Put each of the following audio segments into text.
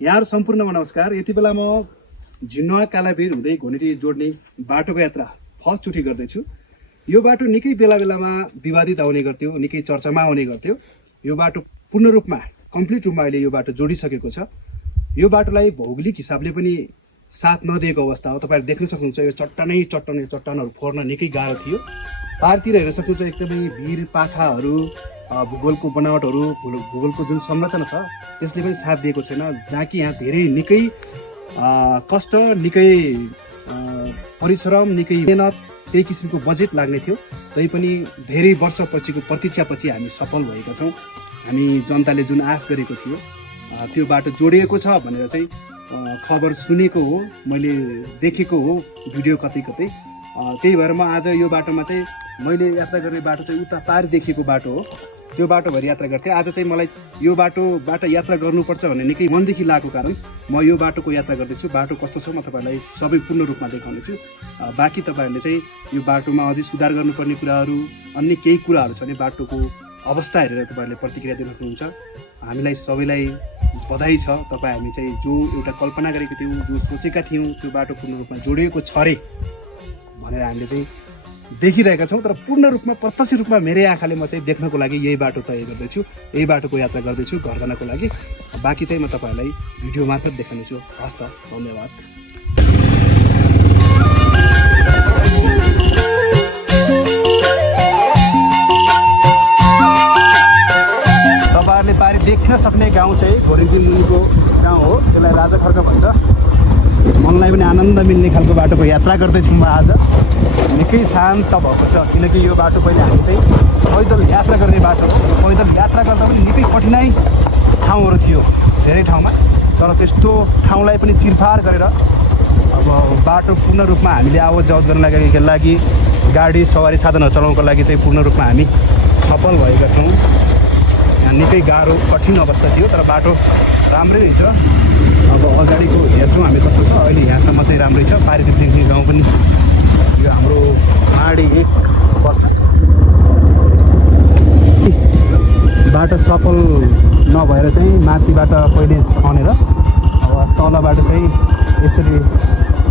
यहाँ सम्पूर्णमा नमस्कार। यति बेला म झिन्वा कालाभिर हुँदै घोनेटी जोड्ने बाटोको यात्रा फर्स्टचोटि गर्दैछु। यो बाटो निकै बेला बेलामा विवादित आउने गर्थ्यो, निकै चर्चामा आउने गर्थ्यो। यो बाटो पूर्ण रूपमा कम्प्लिट रूपमा अहिले यो बाटो जोडिसकेको छ। यो बाटोलाई भौगोलिक हिसाबले पनि साथ नदिएको अवस्था हो। तपाईहरु देख्न सक्नुहुन्छ यो चट्टानहरू फोर्न निकै गाह्रो थियो। पारतिर हेर्न सक्नुहुन्छ एकदमै भिर पाखाहरू, भूगोलको बनावटहरू, भूगोलको जुन संरचना छ त्यसले पनि साथ दिएको छैन। जहाँ कि यहाँ धेरै निकै कष्ट, निकै परिश्रम, निकै मेहनत, त्यही किसिमको बजेट लाग्ने थियो। तैपनि धेरै वर्षपछिको प्रतीक्षापछि हामी सफल भएका छौँ। हामी जनताले जुन आश गरेको थियो त्यो बाटो जोडिएको छ भनेर चाहिँ खबर सुनेको हो, मैले देखेको हो भिडियो कतै कतै। त्यही भएर म आज यो बाटोमा चाहिँ मैले यात्रा गर्ने बाटो चाहिँ उता पार देखिएको बाटो हो, त्यो बाटोभरि यात्रा गर्थेँ। आज चाहिँ मलाई यो बाटोबाट यात्रा गर्नुपर्छ भन्ने निकै मनदेखि लागेको कारण म यो बाटोको यात्रा गर्दैछु। बाटो कस्तो छ म तपाईँलाई सबै पूर्ण रूपमा देखाउनेछु। बाँकी तपाईँहरूले चाहिँ यो बाटोमा अझै सुधार गर्नुपर्ने कुराहरू, अन्य केही कुराहरू छ भने बाटोको अवस्था हेरेर तपाईँहरूले प्रतिक्रिया दिन सक्नुहुन्छ। हामीलाई सबैलाई बधाई छ। हामी चाहिँ जो एउटा कल्पना गरेको थियौँ, जो सोचेका थियौँ त्यो बाटो पूर्ण रूपमा जोडिएको छ रे भनेर हामीले चाहिँ देखिरहेका छौँ। तर पूर्ण रूपमा प्रत्यक्ष रूपमा मेरै आँखाले म चाहिँ देख्नको लागि यही बाटो तय गर्दैछु, यही बाटोको यात्रा गर्दैछु घर जानको लागि। बाँकी चाहिँ म तपाईँहरूलाई भिडियो मार्फत देखाउनेछु। हस् त, धन्यवाद। तपाईँहरूले पारि देख्न सक्ने गाउँ चाहिँ घोरेटी मुनिको गाउँ हो। त्यसलाई राजाखर्क भन्छ। मनलाई पनि आनन्द मिल्ने खालको बाटोको यात्रा गर्दैछु म आज। निकै शान्त भएको छ किनकि यो बाटो पहिले हामी चाहिँ पैदल यात्रा गर्ने बाटो हो। पैदल यात्रा गर्दा पनि निकै कठिनाइ ठाउँहरू थियो धेरै ठाउँमा। तर त्यस्तो ठाउँलाई पनि चिरफार गरेर अब बाटो पूर्ण रूपमा हामीले आवत जावत गर्नको लागि, गाडी सवारी साधनहरू चलाउनको लागि चाहिँ पूर्ण रूपमा हामी सफल भएका छौँ। यहाँ निकै गाह्रो कठिन अवस्था थियो तर बाटो राम्रै रहेछ। अब अगाडिको हेर्छौँ हामी कस्तो छ। अहिले यहाँसम्म चाहिँ राम्रै छ। पारिदेखि गाउँ पनि यो हाम्रो माडी 1 पर्छ। बाटो सफल नभएर चाहिँ माथिबाट पहिले खनेर अब तलबाट चाहिँ यसरी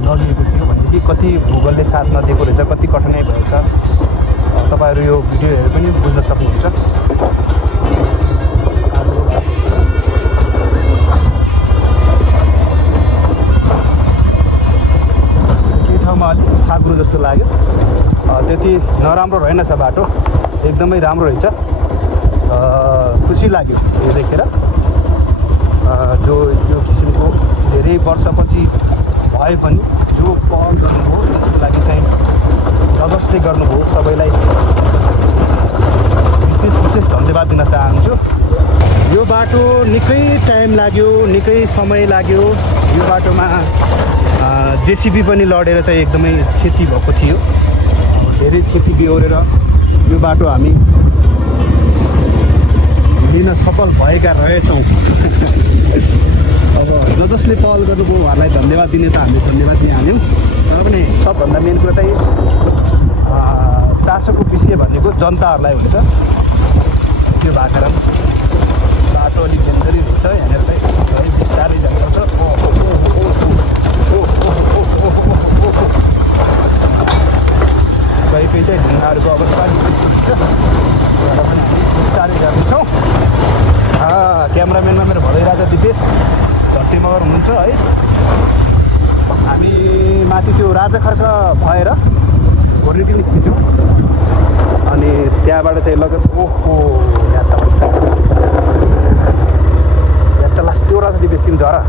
लगिएको थियो भनेदेखि कति भूगोलले साथ नदिएको रहेछ, कति कठिनाइ भएछ। तपाईँहरू यो भिडियो हेरेर पनि बुझ्न सक्नुहुन्छ। अलिक साग्रो जस्तो लाग्यो। त्यति नराम्रो रहेनछ बाटो, एकदमै राम्रो रहेछ। खुसी लाग्यो यो देखेर। जो यो किसिमको धेरै वर्षपछि भए पनि जो पहल गर्नुभयो त्यसको लागि चाहिँ जसले गर्नुभयो सबैलाई विशेष धन्यवाद दिन चाहन्छु। यो बाटो निकै टाइम लाग्यो, निकै समय लाग्यो। यो बाटोमा जेसीबी पनि लडेर चाहिँ एकदमै क्षति भएको थियो। धेरै क्षति बिहोरेर यो बाटो हामी लिन सफल भएका रहेछौँ। अब जसले पहल गर्नुभयो उहाँलाई धन्यवाद दिने त हामीले धन्यवाद दिइहाल्यौँ। तर पनि सबभन्दा मेन कुरा चाहिँ चासोको विषय भनेको जनताहरूलाई हुन्छ। त्यो भएको कारण बाटो अलिक डेन्जरै हुन्छ। यहाँनिर चाहिँ है बिस्तारै जानुपर्छ। कहीँ चाहिँ ढुङ्गाहरूको अवस्था बिस्तारै जाँदैछौँ। क्यामेराम्यानमा मेरो भदैराजा दिपेश घट्टी मगर हुनुहुन्छ है। हामी माथि त्यो राजाखर्क भएर घोरेटी निस्किन्छौँ अनि त्यहाँबाट चाहिँ लगत यहाँ लास्ट त्यो राजा दिपेश किन झरा।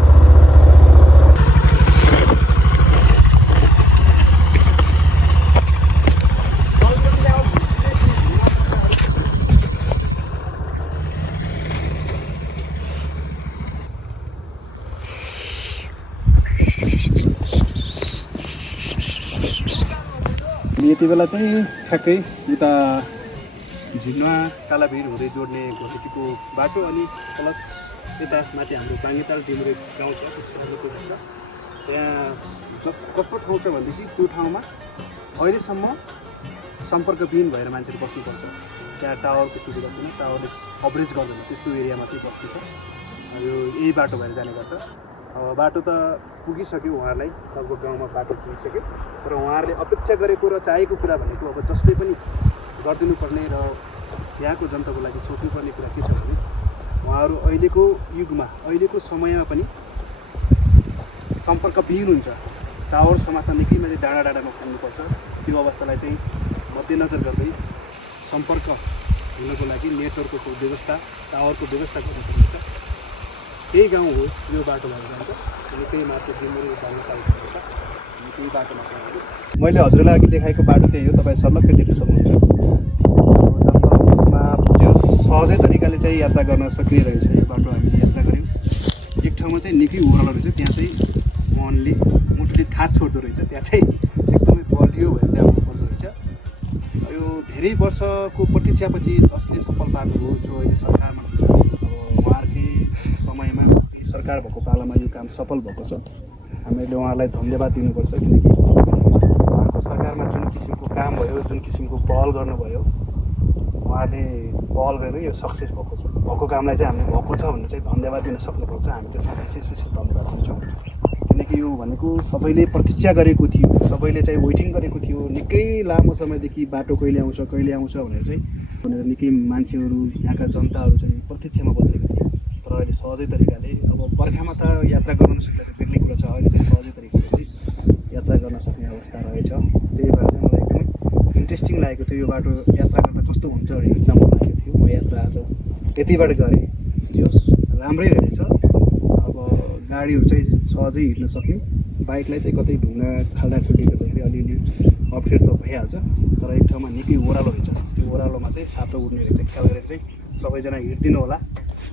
यति बेला चाहिँ ठ्याक्कै उता झिन्वा कालाभिर हुँदै जोड्ने घोरेटीको बाटो अनि प्लस यता माथि हाम्रो बाङ्गेताल डिमरे गाउँ छ त्यहाँ कस्तो ठाउँ छ भनेदेखि त्यो ठाउँमा अहिलेसम्म सम्पर्कविहीन भएर मान्छेहरू बस्नुपर्छ। त्यहाँ टावरको सुविधा छैन, टावरले कभरेज गर्दैन, त्यस्तो एरियामा चाहिँ बस्नु छ। यो यही बाटो भएर जाने गर्छ। बाटो त पुगिसक्यो उहाँहरूलाई, लगभग गाउँमा बाटो पुगिसक्यो। तर उहाँहरूले अपेक्षा गरेको र चाहेको कुरा भनेको अब जसले पनि गरिदिनुपर्ने र यहाँको जनताको लागि सोच्नुपर्ने कुरा के छ भने उहाँहरू अहिलेको युगमा अहिलेको समयमा पनि सम्पर्कविहीन हुन्छ। टावर समात्न निकै माथि डाँडा डाँडामा पुग्नुपर्छ। त्यो अवस्थालाई चाहिँ मध्यनजर गर्दै सम्पर्क हुनको लागि नेटवर्कको व्यवस्था, टावरको व्यवस्था गर्नुपर्नेछ। त्यही गाउँ हो यो बाटो भएर जान्छ। निकै माथि डिमोरी जान पाइएको छ। त्यही बाटोमा छ अहिले। मैले हजुरलाई अघि देखाएको बाटो त्यही हो, तपाईँ सर्लक्कै देख्न सक्नुहुन्छ। जङ्गलमा जो सहजै तरिकाले चाहिँ यात्रा गर्न सकिने रहेछ यो बाटो हामीले यात्रा गऱ्यौँ। एक ठाउँमा चाहिँ निकै ओह्रालो रहेछ, त्यहाँ चाहिँ मनले मुटुले थाहा छोड्दो रहेछ। त्यहाँ चाहिँ एकदमै बलियो भएर चाहिँ आउनुपर्दो रहेछ। यो धेरै वर्षको प्रतीक्षापछि जसले सफल पार्नु हो, जो अहिले सरकारमा अब उहाँहरूकै समयमा सरकार भएको पालामा यो काम सफल भएको छ। हामीले उहाँहरूलाई धन्यवाद दिनुपर्छ, किनकि उहाँहरूको सरकारमा जुन किसिमको काम भयो, जुन किसिमको पहल गर्नुभयो, उहाँले पहल गरेर यो सक्सेस भएको छ। भएको कामलाई चाहिँ हामीले भएको छ भनेर चाहिँ धन्यवाद दिन सक्नुपर्छ। हामी त्यसमा विशेष धन्यवाद दिन्छौँ, किनकि यो भनेको सबैले प्रतीक्षा गरेको थियो, सबैले चाहिँ वेटिङ गरेको थियो। निकै लामो समयदेखि बाटो कहिले आउँछ भनेर चाहिँ निकै मान्छेहरू, यहाँका जनताहरू चाहिँ प्रतीक्षामा बसेको थियो। तर अहिले सहजै तरिकाले, अब बर्खामा त यात्रा गर्न नसक्दा बेग्लै कुरा छ, अहिले चाहिँ सहजै तरिकाले चाहिँ यात्रा गर्न सक्ने अवस्था रहेछ। त्यही भएर चाहिँ मलाई एकदमै इन्ट्रेस्टिङ लागेको थियो। यो बाटो यात्रा गर्दा कस्तो हुन्छ हिँड्न मन लागेको थियो। म यात्रा आज यतिबाट गरेँ, जस राम्रै रहेछ। अब गाडीहरू चाहिँ सहजै हिँड्न सक्ने, बाइकलाई चाहिँ कतै ढुङ्गा खाल्डाखुल्डी गर्दाखेरि अलिअलि अप्ठ्यारो त भइहाल्छ। तर एक ठाउँमा निकै ओह्रालो रहेछ, त्यो ओह्रालोमा चाहिँ सातो उड्ने रहेछ। ख्याल गरेर चाहिँ सबैजना हिँडिदिनु होला।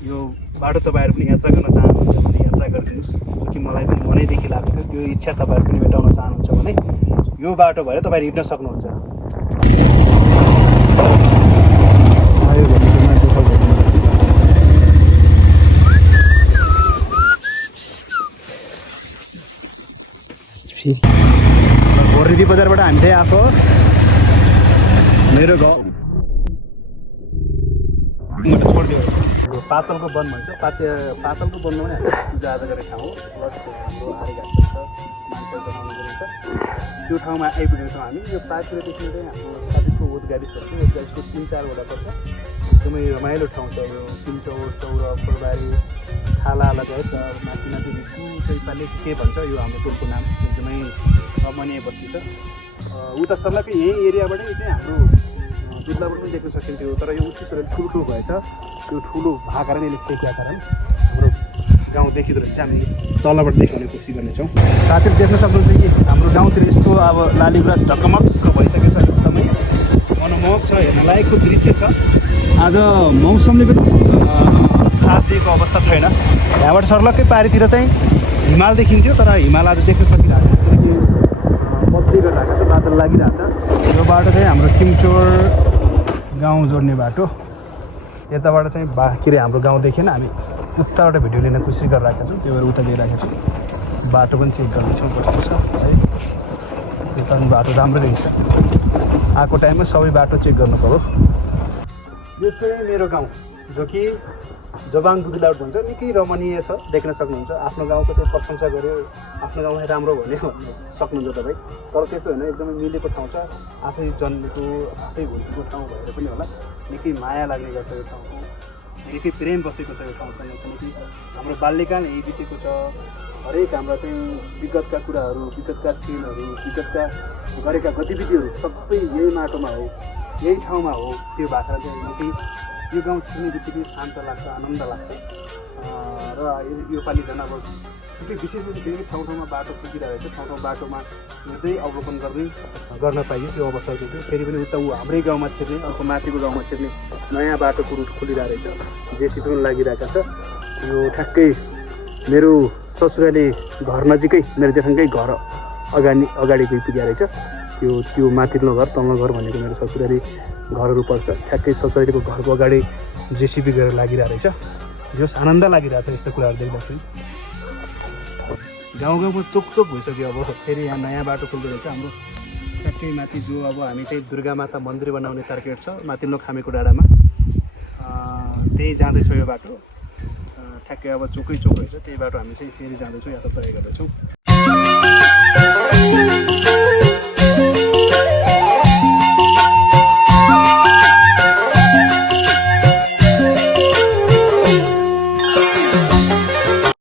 यो बाटो तपाईँहरू पनि यात्रा गर्न चाहनुहुन्छ भने यात्रा गरिदिनुहोस्, कि मलाई पनि मनैदेखि लागेको थियो। त्यो इच्छा तपाईँहरू पनि मेटाउन चाहनुहुन्छ भने यो बाटो भएर तपाईँहरू हिँड्न सक्नुहुन्छ। बोर्रेदी बजारबाट हामी चाहिँ आएको मेरो गाउँ छोडिदियो। पातलको वन भन्छ, पातलको वनमा पनि हामी पूजा आजा गरेको ठाउँ हो। प्लस हाम्रो आर्यघाट छ, मान्छे बनाउनु गरिन्छ। त्यो ठाउँमा आइपुगेको छौँ हामी। यो पार्कदेखि चाहिँ हाम्रो साथीको ओतगाडी पर्छ। ओतगाडीको 3-4 वटा पर्छ। एकदमै रमाइलो ठाउँ छ यो। तिनचौर, चौर, फुलबारी, थाला लगायत माथि माथि चाहिँ पाले के भन्छ यो हाम्रो टोलको नाम। एकदमै रमणीय बस्ती छ। उता सर्लकै यही एरियाबाटै चाहिँ हाम्रो दुधलाबाट पनि देख्न सकिन्थ्यो। तर यो उत्तिसरो ठुलो भएछ। त्यो ठुलो भएको कारण यसले सेकिया कारण हाम्रो गाउँ देखिँदो रहेछ। हामी तलबाट देखाउने कोसिस गर्नेछौँ। साथीहरू देख्न सक्नुहुन्छ कि हाम्रो गाउँतिर यस्तो अब लाली गुराँस ढकमक्क भइसकेको छ। एकदमै मनमोहक छ, हेर्न लायकको दृश्य छ। आज मौसमले पनि साथ दिएको अवस्था छैन। यहाँबाट सर्लक्कै पारितिर चाहिँ हिमाल देखिन्थ्यो, तर हिमाल आज देख्न सकिरहेको छ, किनकि बत्ती गरिरहेको छ, बादल लागिरहेको छ। यो बाटो चाहिँ हाम्रो किमचोर गाउँ जोड्ने बाटो। यताबाट चाहिँ के अरे हाम्रो गाउँ देखेन, हामी उताबाट भिडियो लिन कोसिस गरिरहेका छौँ। त्यही भएर उता गइरहेको छौँ। बाटो पनि चेक गर्दैछौँ कस्तो छ है। यता पनि बाटो राम्रै रहेछ। आएको टाइममा सबै बाटो चेक गर्नु पऱ्यो। यो चाहिँ मेरो गाउँ, जो कि जबाङ दुधलाउट भन्छ। निकै रमणीय छ, देख्न सक्नुहुन्छ। आफ्नो गाउँको चाहिँ प्रशंसा गऱ्यो, आफ्नो गाउँ चाहिँ राम्रो भन्यो भन्नु सक्नुहुन्छ तपाईँ। तर त्यस्तो होइन, एकदमै मिलेको ठाउँ छ। आफै जन्मेको, आफै हुर्केको ठाउँ भएर पनि होला निकै माया लाग्ने गर्छ यो ठाउँको। निकै प्रेम बसेको छ यो ठाउँसँग, किनकि हाम्रो बाल्यकाल यही बितेको छ। हरेक हाम्रा चाहिँ विगतका कुराहरू, विगतका खेलहरू, विगतका गरेका गतिविधिहरू सबै यही माटोमा हो, यही ठाउँमा हो। त्यो भएर चाहिँ निकै यो गाउँ छिर्ने बित्तिकै शान्त लाग्छ, आनन्द लाग्छ। र योपालि झन् अब निकै विशेष गरी फेरि ठाउँ ठाउँमा बाटो पुगिरहेको छ। ठाउँ ठाउँ बाटोमा हिँड्दै अवलोकन गर्न पाइयो। त्यो अवसर थियो। फेरि पनि उता हाम्रै गाउँमा छिर्ने, अर्को माथिको गाउँमा छिर्ने नयाँ बाटोको रुट खोलिरहेको रहेछ। जेसीबी पनि लागिरहेका छ। यो ठ्याक्कै मेरो ससुराली घर नजिकै, मेरो जेठङ्कै घर अगाडि पुगेको रहेछ। त्यो माथिल्लो घर तल्लो घर भनेको मेरो ससुराली घरहरू पर्छ। ठ्याक्कै ससुरालीको घरको अगाडि जेसीबी गरेर लागिरहेको रहेछ। जस आनन्द लागिरहेको छ यस्तो कुराहरू देख्दाखेरि। गाउँ गाउँमा चोकचोक भइसक्यो। अब फेरि यहाँ नयाँ बाटो खोल्दो रहेछ हाम्रो ठ्याक्कै माथि, जो अब हामी चाहिँ दुर्गा माता मन्दिर बनाउने टार्गेट छ माथिल्लो खामेको डाँडामा। त्यही जाँदैछ यो बाटो। ठ्याक्कै अब चोकै चोक रहेछ, त्यही बाटो हामी चाहिँ फेरि जाँदैछौँ, यात्रा तय गर्दैछौँ।